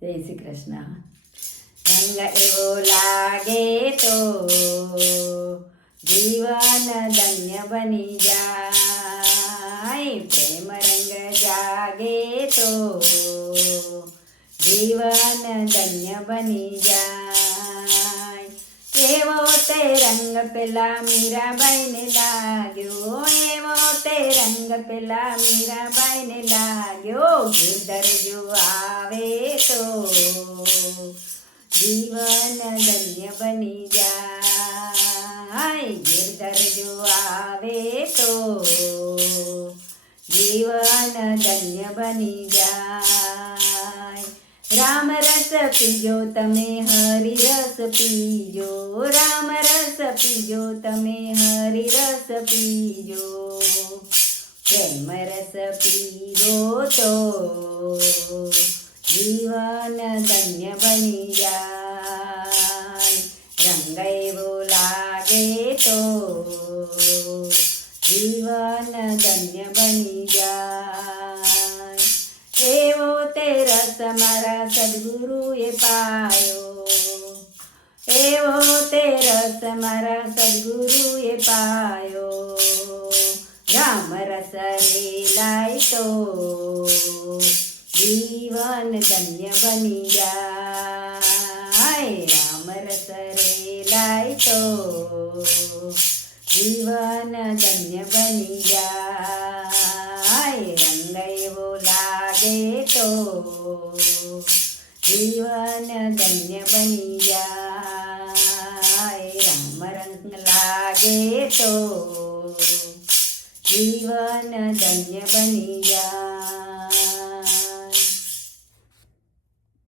જય શ્રી કૃષ્ણ. રંગ એવો લાગે તો જીવન ધન્ય બની જાય. પ્રેમ રંગ જાગે તો જીવન ધન્ય બની જાય. એવો તે રંગ પેલા મીરાબાઈને લાગ્યો, એવો તે રંગ પેલા મીરાબાઈને લાગ્યો. ગિરધર જો આવે તો જીવન ધન્ય બની જાય. ગિરધર જો આવે તો જીવન ધન્ય બની જાય. રામ રસ પીજો તમે, હરિ રસ પીજો. રામ રસ પીજો તમે, હરિ રસ પીજો. પ્રેમ રસ પીજો તો જીવન ધન્ય બની જાય. રંગ એવો લાગે તો જીવન ધન્ય બની જાય. એવો તે રસ મારા સદગુરુએ પાયો, એવો તે રસ મારા સદગુરુએ પાયો. રામ રસ રેલાય તો જીવન ધન્ય બની જાય. રામ રસ રેલાય તો જીવન ધન્ય બની જાય. રંગ એવો લાગે તો જીવન ધન્ય બની જાય. રામ રંગ લાગે તો જીવન ધન્ય બની જાય.